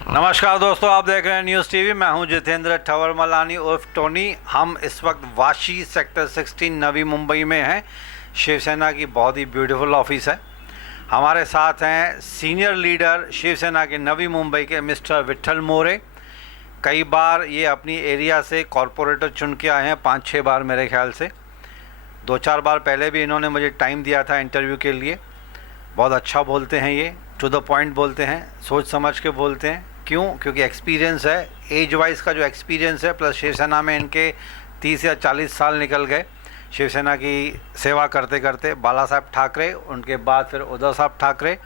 नमस्कार दोस्तों, आप देख रहे हैं न्यूज़ टीवी। मैं हूं जितेंद्र ठवरमलानी उर्फ टोनी। हम इस वक्त वाशी सेक्टर 16 नवी मुंबई में हैं। शिवसेना की बहुत ही ब्यूटीफुल ऑफिस है। हमारे साथ हैं सीनियर लीडर शिवसेना के नवी मुंबई के मिस्टर विट्ठल मोरे। कई बार ये अपनी एरिया से कॉरपोरेटर चुन के आए हैं, 5-6 बार मेरे ख्याल से। 2-4 बार पहले भी इन्होंने मुझे टाइम दिया था इंटरव्यू के लिए। बहुत अच्छा बोलते हैं, ये टू द पॉइंट बोलते हैं, सोच समझ के बोलते हैं। क्यों? क्योंकि एक्सपीरियंस है, एज वाइज का जो एक्सपीरियंस है, प्लस शिवसेना में इनके 30 या 40 साल निकल गए शिवसेना की सेवा करते करते। बाला साहब ठाकरे, उनके बाद फिर उद्धव साहब ठाकरे,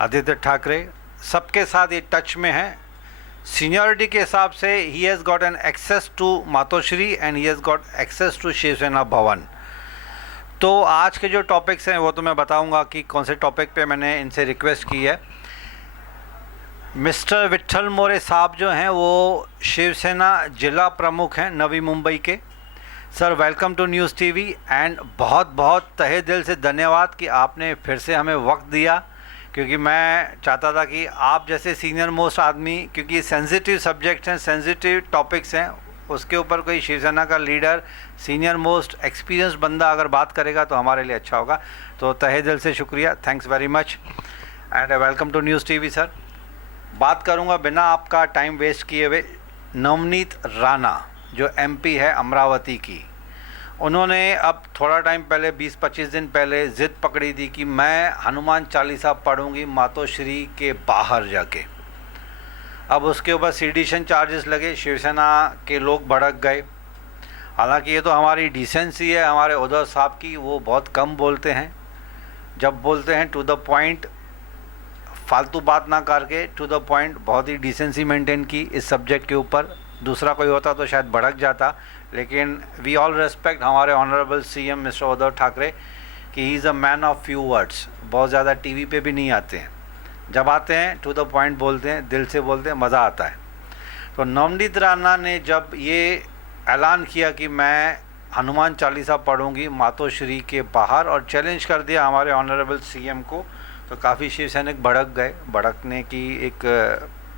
आदित्य ठाकरे, सबके साथ ये टच में है। सीनियरिटी के हिसाब से ही has got an access to Matoshree and he has got access to Shiv Sena Bhavan. तो आज के जो टॉपिक्स हैं वो तो मैं बताऊंगा कि कौन से टॉपिक पे मैंने इनसे रिक्वेस्ट की है। मिस्टर विट्ठल मोरे साहब जो हैं वो शिवसेना जिला प्रमुख हैं नवी मुंबई के। Sir, welcome to news TV and बहुत बहुत तहे दिल से धन्यवाद कि आपने फिर से हमें वक्त दिया, क्योंकि मैं चाहता था कि आप जैसे सीनियर मोस्ट आदमी, क्योंकि सेंसिटिव सब्जेक्ट्स हैं, सेंसिटिव टॉपिक्स हैं, उसके ऊपर कोई शिवसेना का लीडर, सीनियर मोस्ट एक्सपीरियंस बंदा अगर बात करेगा तो हमारे लिए अच्छा होगा। तो तहे दिल से शुक्रिया, thanks very much and welcome to news TV. Sir, बात करूंगा बिना आपका टाइम वेस्ट किए हुए। नवनीत राणा जो एमपी है अमरावती की, उन्होंने अब थोड़ा टाइम पहले 20-25 दिन पहले ज़िद पकड़ी थी कि मैं हनुमान चालीसा पढ़ूंगी मातोश्री के बाहर जाके। अब उसके ऊपर सीडिशन चार्जेस लगे, शिवसेना के लोग भड़क गए। हालांकि ये तो हमारी डिसेंसी है हमारे उद्धव साहब की, वो बहुत कम बोलते हैं। जब बोलते हैं टू द पॉइंट, फालतू बात ना करके टू द पॉइंट, बहुत ही डिसेंसी मेंटेन की इस सब्जेक्ट के ऊपर। दूसरा कोई होता तो शायद भड़क जाता, लेकिन वी ऑल रेस्पेक्ट हमारे honourable CM mister Uddhav Thackeray कि he is a man of few words. बहुत ज़्यादा टीवी पे भी नहीं आते हैं, जब आते हैं टू द पॉइंट बोलते हैं, दिल से बोलते हैं, मज़ा आता है। तो नवनीत राणा ने जब ये ऐलान किया कि मैं हनुमान चालीसा पढ़ूंगी मातोश्री के बाहर और चैलेंज कर दिया हमारे ऑनरेबल सीएम को, तो काफ़ी शिवसैनिक भड़क गए। भड़कने की एक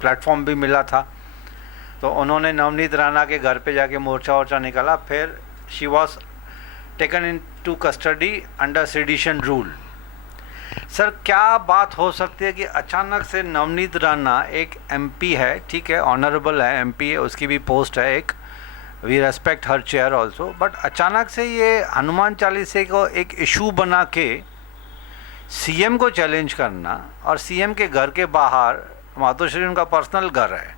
प्लेटफॉर्म भी मिला था। तो उन्होंने नवनीत राणा के घर पे जाके मोर्चा वोर्चा निकाला। फिर she was taken into custody under sedition rule. Sir, क्या बात हो सकती है कि अचानक से नवनीत राणा एक एमपी है, ठीक है, ऑनरेबल है, एमपी है, उसकी भी पोस्ट है एक, we respect her chair also, but अचानक से ये हनुमान चालीसे को एक इशू बना के सीएम को चैलेंज करना, और सीएम के घर के बाहर, मातोश्री उनका पर्सनल घर है,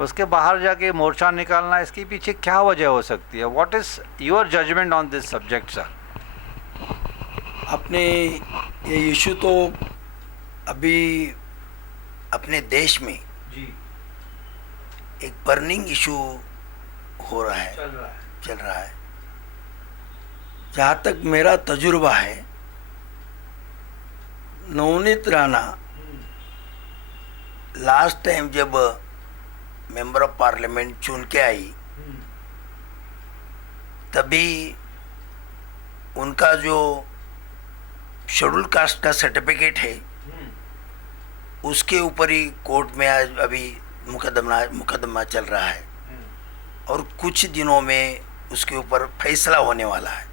उसके बाहर जाके मोर्चा निकालना, इसके पीछे क्या वजह हो सकती है? What is your judgement on this subject sir? अपने ये इशू तो अभी अपने देश में जी एक बर्निंग इशू हो रहा है, चल रहा है। जहाँ तक मेरा तजुर्बा है, नवनीत राणा लास्ट टाइम जब मेंबर ऑफ पार्लियामेंट चुन के आई, तभी उनका जो शेड्यूल कास्ट का सर्टिफिकेट है उसके ऊपर ही कोर्ट में आज अभी मुकदमा चल रहा है, और कुछ दिनों में उसके ऊपर फैसला होने वाला है।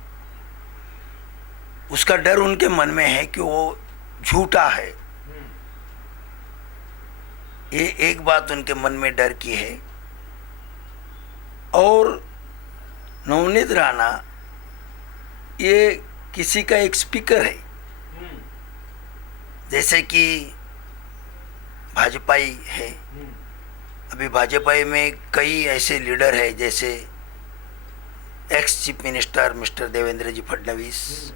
उसका डर उनके मन में है कि वो झूठा है। ये एक बात उनके मन में डर की है। और नवनीत राणा ये किसी का एक स्पीकर है, जैसे कि भाजपाई है। अभी भाजपाई में कई ऐसे लीडर हैं, जैसे ex chief minister mister Devendra ji Fadnavis.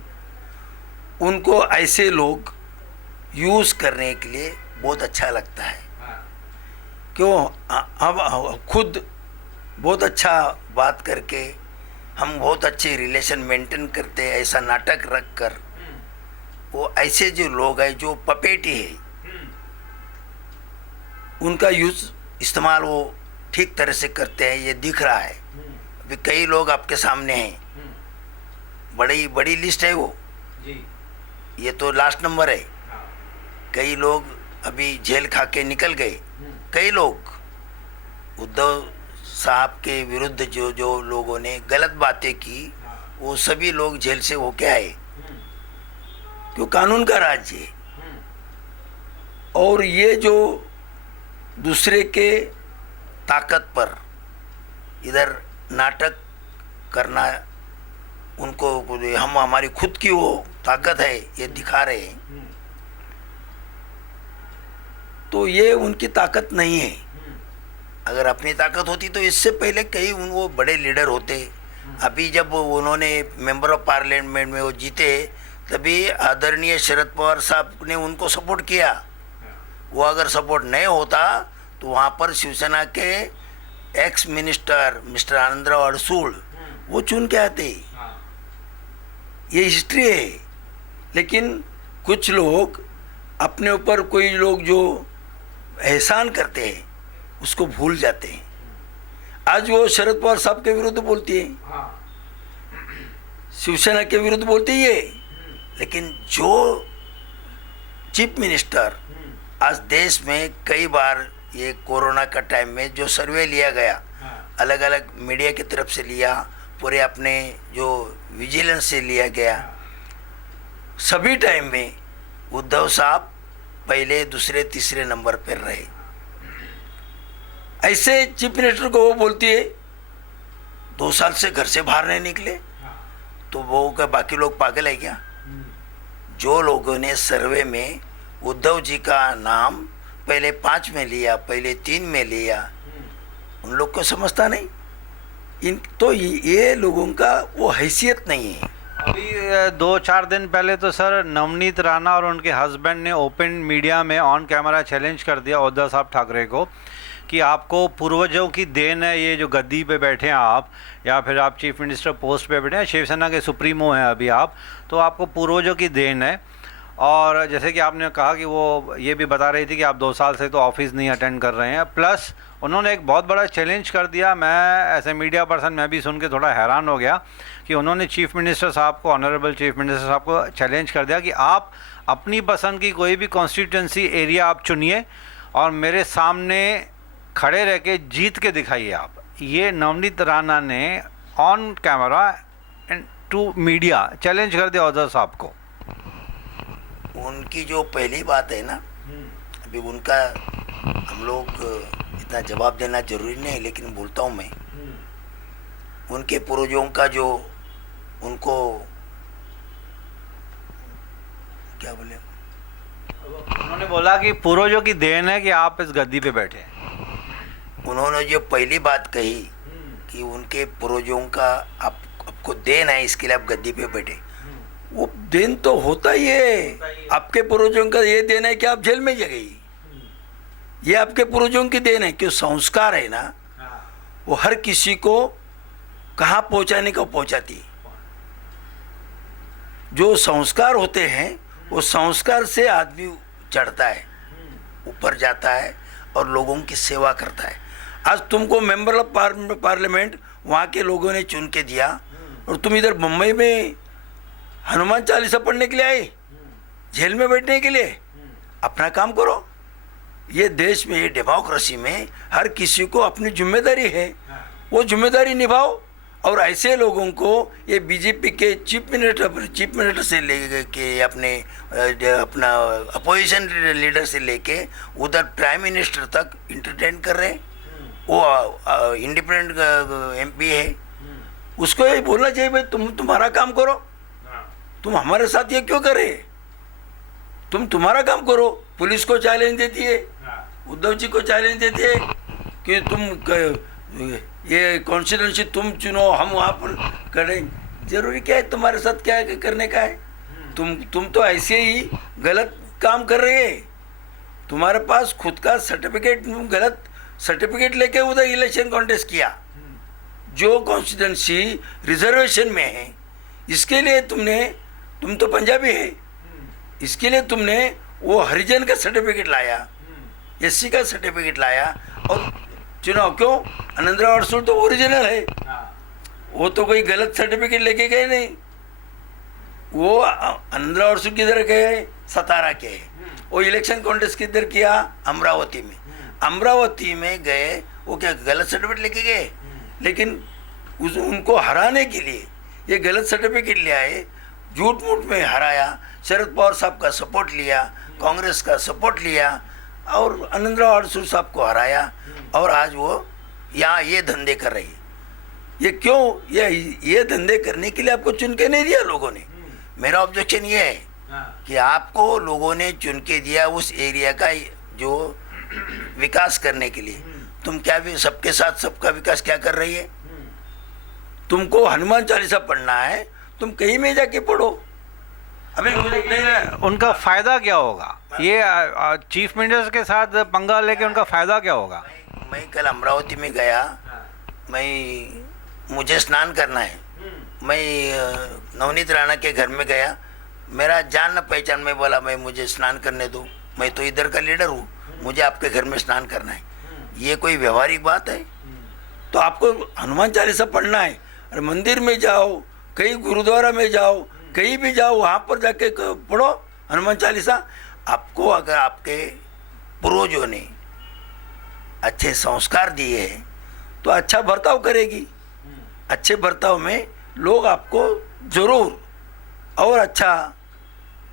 उनको ऐसे लोग यूज़ करने के लिए बहुत अच्छा लगता है। क्यों? हम खुद बहुत अच्छा बात करके, हम बहुत अच्छे रिलेशन मेंटेन करते हैं, ऐसा नाटक रख कर वो ऐसे जो लोग हैं जो पपेटी है, उनका यूज़ इस्तेमाल वो ठीक तरह से करते हैं, ये दिख रहा है। अभी कई लोग आपके सामने हैं, बड़ी बड़ी लिस्ट है वो जी। ये तो लास्ट नंबर है। कई लोग अभी जेल खा के निकल गए, कई लोग उद्धव साहब के विरुद्ध जो जो लोगों ने गलत बातें की, वो सभी लोग जेल से होके आए, क्यों कानून का राज्य है। और ये जो दूसरे के ताकत पर इधर नाटक करना, उनको हम हमारी खुद की वो ताकत है ये दिखा रहे हैं, तो ये उनकी ताकत नहीं है। अगर अपनी ताकत होती तो इससे पहले कई वो बड़े लीडर होते। अभी जब उन्होंने मेंबर ऑफ पार्लियामेंट में वो जीते, तभी आदरणीय शरद पवार साहब ने उनको सपोर्ट किया। वो अगर सपोर्ट नहीं होता तो वहाँ पर शिवसेना के ex minister mister Anandrao Adsul वो चुन के आते। ये हिस्ट्री है। लेकिन कुछ लोग अपने ऊपर, कोई लोग जो एहसान करते हैं उसको भूल जाते हैं। आज वो शरद पवार साहब के विरुद्ध बोलती है, शिवसेना के विरुद्ध बोलती है, लेकिन जो चीफ मिनिस्टर आज देश में कई बार ये कोरोना का टाइम में जो सर्वे लिया गया, अलग अलग मीडिया की तरफ से लिया, पूरे अपने जो विजिलेंस से लिया गया, सभी टाइम में उद्धव साहब पहले दूसरे तीसरे नंबर पर रहे। ऐसे चीफ मिनिस्टर को वो बोलती है 2 साल से घर से बाहर नहीं निकले, तो वो क्या बाकी लोग पागल है क्या? जो लोगों ने सर्वे में उद्धव जी का नाम पहले 5 में लिया, पहले 3 में लिया, उन लोग को समझता नहीं। तो ये लोगों का वो हैसियत नहीं है। अभी 2-4 दिन पहले तो सर नवनीत राणा और उनके हस्बैंड ने ओपन मीडिया में ऑन कैमरा चैलेंज कर दिया उद्धव साहब ठाकरे को कि आपको पूर्वजों की देन है ये जो गद्दी पे बैठे हैं आप, या फिर आप चीफ मिनिस्टर पोस्ट पे बैठे हैं, शिवसेना के सुप्रीमो हैं अभी आप, तो आपको पूर्वजों की देन है। और जैसे कि आपने कहा कि वो ये भी बता रही थी कि आप 2 साल से तो ऑफिस नहीं अटेंड कर रहे हैं, प्लस उन्होंने एक बहुत बड़ा चैलेंज कर दिया। मैं एज ए मीडिया पर्सन मैं भी सुन के थोड़ा हैरान हो गया कि उन्होंने चीफ मिनिस्टर साहब को, ऑनरेबल चीफ मिनिस्टर साहब को चैलेंज कर दिया कि आप अपनी पसंद की कोई भी कॉन्स्टिट्यूंसी एरिया आप चुनिए और मेरे सामने खड़े रह के जीत के दिखाइए आप। ये नवनीत राणा ने on camera and to media challenge कर दिया उद्धव साहब को। उनकी जो पहली बात है ना, अभी उनका हम लोग इतना जवाब देना जरूरी नहीं, लेकिन बोलता हूँ मैं, उनके पूर्वजों का जो उनको क्या बोले, उन्होंने बोला कि पूर्वजों की देन है कि आप इस गद्दी पे बैठे हैं। उन्होंने जो पहली बात कही कि उनके पूर्वजों का आपको देन है, इसके लिए आप गद्दी पे बैठे, वो देन तो होता ही है। आपके पूर्वजों का ये देन है कि आप जेल में जा गई, ये आपके पूर्वजों की देन है। क्यों? संस्कार है ना, वो हर किसी को कहाँ पहुँचाने को पहुँचाती। जो संस्कार होते हैं वो संस्कार से आदमी चढ़ता है, ऊपर जाता है और लोगों की सेवा करता है। आज तुमको मेंबर ऑफ पार्लियामेंट वहाँ के लोगों ने चुन के दिया और तुम इधर मुंबई में हनुमान चालीसा पढ़ने के लिए आए, जेल में बैठने के लिए। अपना काम करो। ये देश में, ये डेमोक्रेसी में हर किसी को अपनी जिम्मेदारी है, वो जिम्मेदारी निभाओ। और ऐसे लोगों को ये बीजेपी के चीफ मिनिस्टर से लेके अपना अपोजिशन लीडर से लेके उधर प्राइम मिनिस्टर तक इंटरटेन कर रहे हैं। वो इंडिपेंडेंट एमपी है, उसको ये बोलना चाहिए भाई तुम्हारा काम करो, तुम हमारे साथ ये क्यों करे, तुम तुम्हारा काम करो। पुलिस को चैलेंज देती है, उद्धव जी को चैलेंज देती है कि तुम ये कॉन्स्टिट्यूंसी तुम चुनो, हम वहाँ पर करें। जरूरी क्या है, तुम्हारे साथ क्या करने का है? तुम तो ऐसे ही गलत काम कर रहे हैं। तुम्हारे पास खुद का सर्टिफिकेट, गलत सर्टिफिकेट लेके उधर इलेक्शन कॉन्टेस्ट किया, जो कॉन्स्टिट्यूंसी रिजर्वेशन में है, इसके लिए तुम तो पंजाबी है, इसके लिए तुमने वो हरिजन का सर्टिफिकेट लाया, एससी का सर्टिफिकेट लाया और चुनाव। क्यों? आनंदराव अडसूळ तो ओरिजिनल है, वो तो कोई गलत सर्टिफिकेट लेके गए नहीं। वो आनंदराव अडसूळ किधर के है? सतारा के है, वो इलेक्शन कॉन्टेस्ट किधर किया? अमरावती में। अमरावती में गए, वो क्या गलत सर्टिफिकेट लेके गए? लेकिन उनको हराने के लिए ये गलत सर्टिफिकेट ले आए, झूठ मूठ में हराया, शरद पवार साहब का सपोर्ट लिया, कांग्रेस का सपोर्ट लिया और आनंदराव अडसूर साहब को हराया, और आज वो यहाँ ये धंधे कर रही है। ये क्यों? ये धंधे करने के लिए आपको चुन के नहीं दिया लोगों ने। मेरा ऑब्जेक्शन ये है कि आपको लोगों ने चुन के दिया उस एरिया का जो विकास करने के लिए। तुम क्या भी सबके साथ सबका विकास क्या कर रही है? तुमको हनुमान चालीसा पढ़ना है, तुम कहीं में जाके पढ़ो। अभी उनका फायदा क्या होगा? ये चीफ मिनिस्टर के साथ पंगा लेके उनका फायदा क्या होगा? मैं कल अमरावती में गया, मुझे स्नान करना है, मैं नवनीत राणा के घर में गया, मेरा जान न पहचान में बोला मैं मुझे स्नान करने दो, मैं तो इधर का लीडर हूँ, मुझे आपके घर में स्नान करना है। ये कोई व्यवहारिक बात है? तो आपको हनुमान चालीसा पढ़ना है, अरे मंदिर में जाओ, कहीं गुरुद्वारा में जाओ, कहीं भी जाओ, वहाँ पर जाके पढ़ो हनुमान चालीसा। आपको अगर आपके पूर्वजों ने अच्छे संस्कार दिए हैं तो अच्छा बर्ताव करेगी। अच्छे बर्ताव में लोग आपको जरूर और अच्छा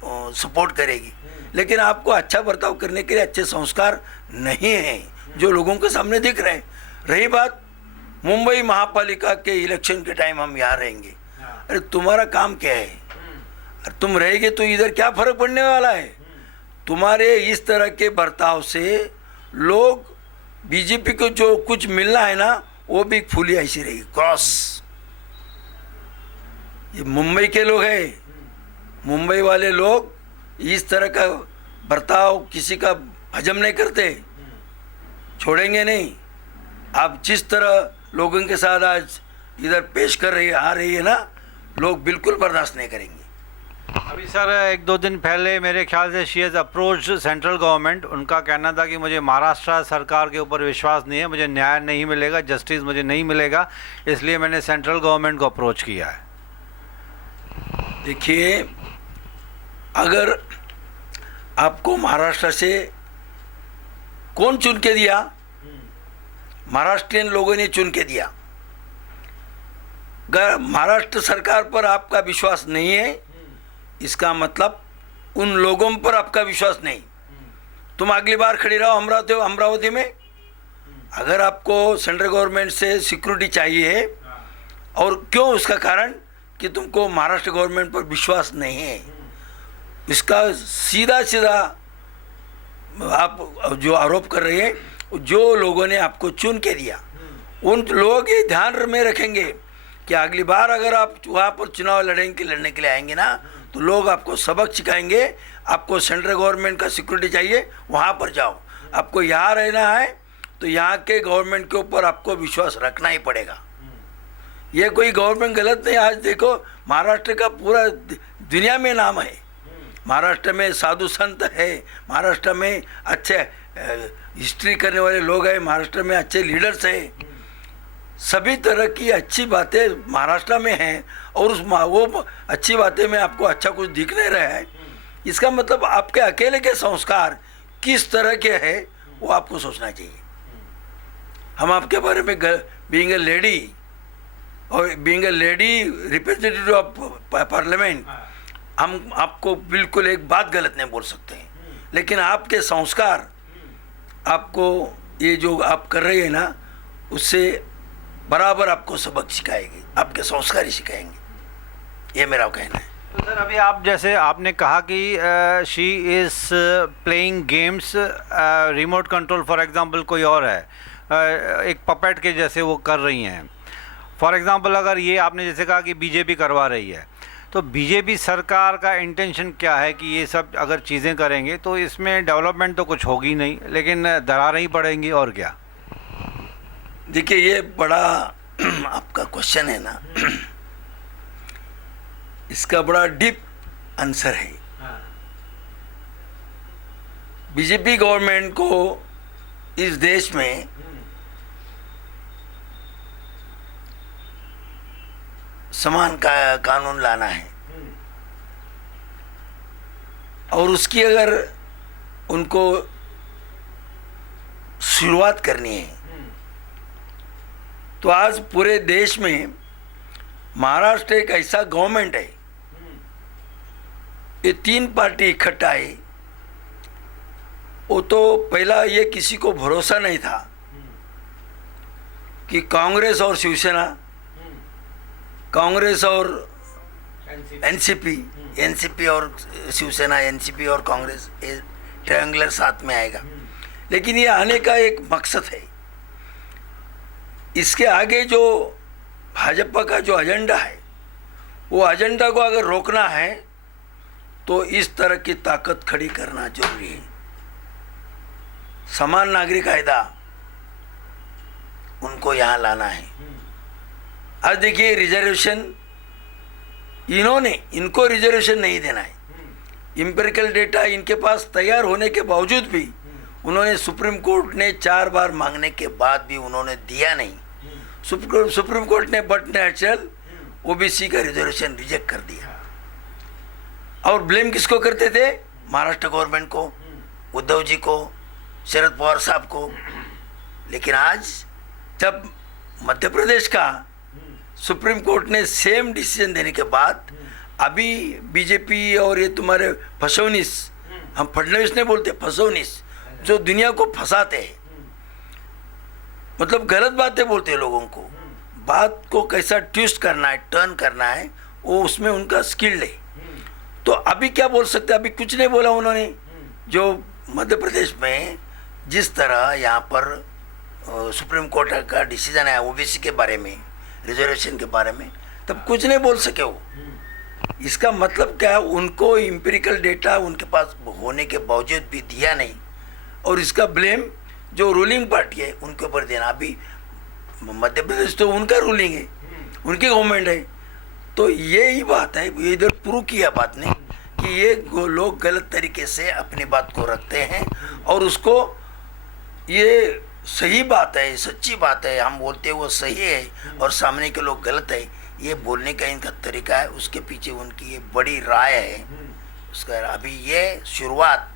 सपोर्ट करेगी। लेकिन आपको अच्छा बर्ताव करने के लिए अच्छे संस्कार नहीं हैं जो लोगों के सामने दिख रहे हैं। रही बात मुंबई महापालिका के इलेक्शन के टाइम हम यहाँ रहेंगे, अरे तुम्हारा काम क्या है? अरे तुम रहेंगे तो इधर क्या फर्क पड़ने वाला है? तुम्हारे इस तरह के बर्ताव से लोग बीजेपी को जो कुछ मिलना है ना वो भी फूली ऐसी रहेगी, क्रॉस। ये मुंबई के लोग हैं, मुंबई वाले लोग इस तरह का बर्ताव किसी का हजम नहीं करते, छोड़ेंगे नहीं। आप जिस तरह लोगों के साथ आज इधर पेश कर रही आ रही है ना, लोग बिल्कुल बर्दाश्त नहीं करेंगे। अभी सर 1-2 दिन पहले मेरे ख्याल से she has approach central government. उनका कहना था कि मुझे महाराष्ट्र सरकार के ऊपर विश्वास नहीं है, मुझे न्याय नहीं मिलेगा, जस्टिस मुझे नहीं मिलेगा, इसलिए मैंने सेंट्रल गवर्नमेंट को अप्रोच किया है। देखिए, अगर आपको महाराष्ट्र से कौन चुन के दिया? महाराष्ट्रियन लोगों ने चुन के दिया। अगर महाराष्ट्र सरकार पर आपका विश्वास नहीं है, इसका मतलब उन लोगों पर आपका विश्वास नहीं। तुम अगली बार खड़ी रहो अमरावती में। अगर आपको सेंट्रल गवर्नमेंट से सिक्योरिटी चाहिए, और क्यों? उसका कारण कि तुमको महाराष्ट्र गवर्नमेंट पर विश्वास नहीं है। इसका सीधा सीधा आप जो आरोप कर रहे हैं, जो लोगों ने आपको चुन के दिया, उन लोग ये ध्यान में रखेंगे कि अगली बार अगर आप वहाँ पर चुनाव लड़ने के लिए आएंगे ना, तो लोग आपको सबक सिखाएंगे। आपको सेंट्रल गवर्नमेंट का सिक्योरिटी चाहिए, वहाँ पर जाओ। आपको यहाँ रहना है तो यहाँ के गवर्नमेंट के ऊपर आपको विश्वास रखना ही पड़ेगा। ये कोई गवर्नमेंट गलत नहीं। आज देखो, महाराष्ट्र का पूरा दुनिया में नाम है। महाराष्ट्र में साधु संत है, महाराष्ट्र में अच्छे हिस्ट्री करने वाले लोग हैं, महाराष्ट्र में अच्छे लीडर्स हैं। सभी तरह की अच्छी बातें महाराष्ट्र में हैं, और वो अच्छी बातें में आपको अच्छा कुछ दिख नहीं रहा है। इसका मतलब आपके अकेले के संस्कार किस तरह के हैं वो आपको सोचना चाहिए। हम आपके बारे में बीइंग ए लेडी और being a lady representative of parliament, हम आपको बिल्कुल एक बात गलत नहीं बोल सकते हैं। लेकिन आपके संस्कार, आपको ये जो आप कर रहे हैं ना, उससे बराबर आपको सबक सिखाएंगे, आपके संस्कार ही सिखाएंगे। ये मेरा कहना है। तो सर, अभी आप जैसे आपने कहा कि she is playing games, remote control for example कोई और है, एक पपेट के जैसे वो कर रही हैं। फॉर एग्जांपल अगर ये आपने जैसे कहा कि बीजेपी करवा रही है, तो बीजेपी सरकार का इंटेंशन क्या है कि ये सब अगर चीज़ें करेंगे तो इसमें डेवलपमेंट तो कुछ होगी नहीं, लेकिन दरारें ही पड़ेंगी, और क्या? देखिए, ये बड़ा आपका क्वेश्चन है ना, इसका बड़ा डीप आंसर है। बीजेपी गवर्नमेंट को इस देश में समान का कानून लाना है, और उसकी अगर उनको शुरुआत करनी है। तो आज पूरे देश में महाराष्ट्र एक ऐसा गवर्नमेंट है, ये 3 पार्टी इकट्ठा है। वो तो पहला ये किसी को भरोसा नहीं था कि कांग्रेस और शिवसेना, कांग्रेस और एनसीपी और शिवसेना, एनसीपी और कांग्रेस, ये ट्रायंगुलर साथ में आएगा। लेकिन ये आने का एक मकसद है। इसके आगे जो भाजपा का जो एजेंडा है, वो एजेंडा को अगर रोकना है तो इस तरह की ताकत खड़ी करना जरूरी है। समान नागरिक कायदा उनको यहाँ लाना है। आज देखिए रिजर्वेशन, इनको रिजर्वेशन नहीं देना है। इंपेरिकल डेटा इनके पास तैयार होने के बावजूद भी उन्होंने, सुप्रीम कोर्ट ने 4 बार मांगने के बाद भी उन्होंने दिया नहीं। सुप्रीम कोर्ट ने बट नेचुरल ओबीसी का रिजर्वेशन रिजेक्ट कर दिया। और ब्लेम किसको करते थे? महाराष्ट्र गवर्नमेंट को, उद्धव जी को, शरद पवार साहब को। लेकिन आज जब मध्य प्रदेश का सुप्रीम कोर्ट ने सेम डिसीजन देने के बाद अभी बीजेपी और ये तुम्हारे फसौनीस, हम फडणवीस नहीं बोलते, फसौनीस, जो दुनिया को फंसाते हैं, मतलब गलत बातें बोलते हैं लोगों को, बात को कैसा ट्विस्ट करना है, टर्न करना है, वो उसमें उनका स्किल्ड है। तो अभी क्या बोल सकते हैं? अभी कुछ नहीं बोला उन्होंने। जो मध्य प्रदेश में जिस तरह यहाँ पर सुप्रीम कोर्ट का डिसीजन है ओबीसी के बारे में, रिजर्वेशन के बारे में, तब कुछ नहीं बोल सके वो। इसका मतलब क्या है? उनको इंपेरिकल डेटा उनके पास होने के बावजूद भी दिया नहीं, और इसका ब्लेम जो रूलिंग पार्टी है उनके ऊपर देना। अभी मध्य प्रदेश तो उनका रूलिंग है, उनकी गवर्नमेंट है। तो यही बात है, ये इधर प्रूव किया बात ने कि ये लोग गलत तरीके से अपनी बात को रखते हैं, और उसको, ये सही बात है, सच्ची बात है, हम बोलते हैं वो सही है और सामने के लोग गलत है, ये बोलने का इनका तरीका है। उसके पीछे उनकी ये बड़ी राय है। उसका अभी ये शुरुआत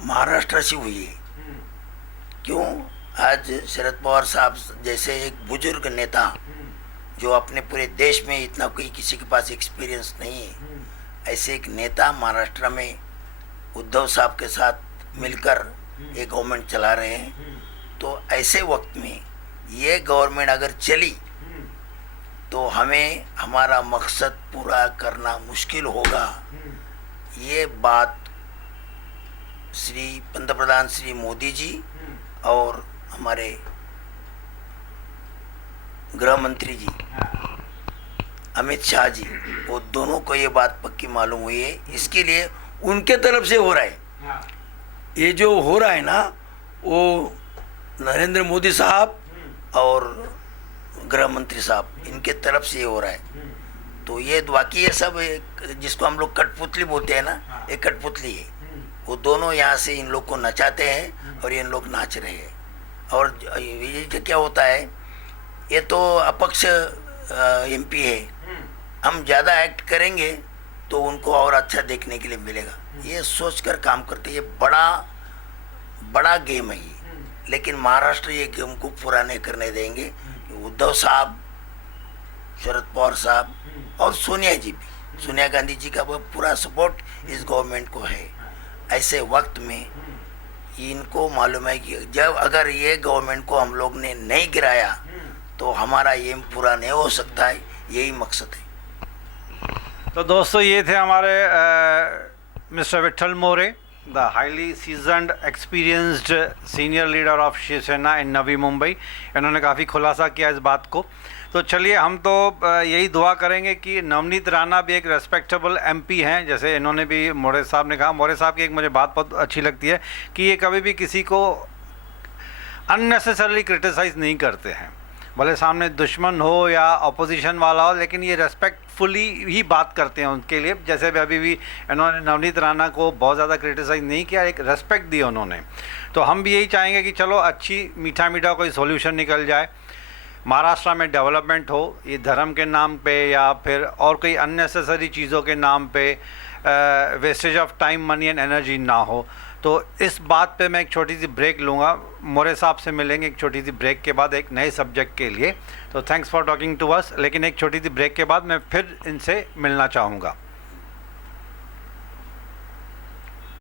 महाराष्ट्र से हुई है। क्यों? आज शरद पवार साहब जैसे एक बुजुर्ग नेता, जो अपने पूरे देश में इतना कोई किसी के पास एक्सपीरियंस नहीं है, ऐसे एक नेता महाराष्ट्र में उद्धव साहब के साथ मिलकर एक गवर्नमेंट चला रहे हैं। तो ऐसे वक्त में ये गवर्नमेंट अगर चली तो हमें हमारा मकसद पूरा करना मुश्किल होगा। ये बात श्री पंतप्रधान श्री मोदी जी और हमारे गृह मंत्री जी अमित शाह जी, वो दोनों को ये बात पक्की मालूम हुई है। इसके लिए उनके तरफ से हो रहा है। ये जो हो रहा है ना, वो नरेंद्र मोदी साहब और गृह मंत्री साहब, इनके तरफ से ये हो रहा है। तो ये बाकी ये सब जिसको हम लोग कठपुतली बोलते हैं ना, ये कठपुतली है। वो दोनों यहाँ से इन लोग को नचाते हैं और ये इन लोग नाच रहे हैं। और ये क्या होता है, ये तो अपक्ष एमपी है, हम ज़्यादा एक्ट करेंगे तो उनको और अच्छा देखने के लिए मिलेगा, ये सोचकर काम करते हैं। ये बड़ा गेम है ये। लेकिन महाराष्ट्र ये गेम को पूरा नहीं करने देंगे। उद्धव साहब, शरद पवार साहब और सोनिया जी भी, सोनिया गांधी जी का वो पूरा सपोर्ट इस गवर्नमेंट को है। ऐसे वक्त में इनको मालूम है कि जब अगर ये गवर्नमेंट को हम लोग ने नहीं गिराया तो हमारा एम पूरा नहीं हो सकता है। यही मकसद है। तो दोस्तों, ये थे हमारे mister Vitthal More, the highly seasoned experienced senior leader of Shiv Sena in Navi Mumbai. इन्होंने काफ़ी खुलासा किया इस बात को। तो चलिए, हम तो यही दुआ करेंगे कि नवनीत राणा भी एक रेस्पेक्टेबल एमपी हैं, जैसे इन्होंने भी मोरे साहब ने कहा। मोरे साहब की एक मुझे बात बहुत अच्छी लगती है कि ये कभी भी किसी को अननेसेसरली क्रिटिसाइज़ नहीं करते हैं, भले सामने दुश्मन हो या अपोजिशन वाला हो, लेकिन ये रेस्पेक्टफुली ही बात करते हैं उनके लिए। जैसे अभी भी इन्होंने नवनीत राणा को बहुत ज़्यादा क्रिटिसाइज़ नहीं किया, एक रेस्पेक्ट दिया उन्होंने। तो हम भी यही चाहेंगे कि चलो अच्छी मीठा कोई सॉल्यूशन निकल जाए, महाराष्ट्र में डेवलपमेंट हो, ये धर्म के नाम पे या फिर और कोई अननेसेसरी चीज़ों के नाम पे wastage of time, money and energy ना हो। तो इस बात पे मैं एक छोटी सी ब्रेक लूँगा। मोरे साहब से मिलेंगे एक छोटी सी ब्रेक के बाद एक नए सब्जेक्ट के लिए। तो thanks for talking to us. लेकिन एक छोटी सी ब्रेक के बाद मैं फिर इनसे मिलना चाहूँगा।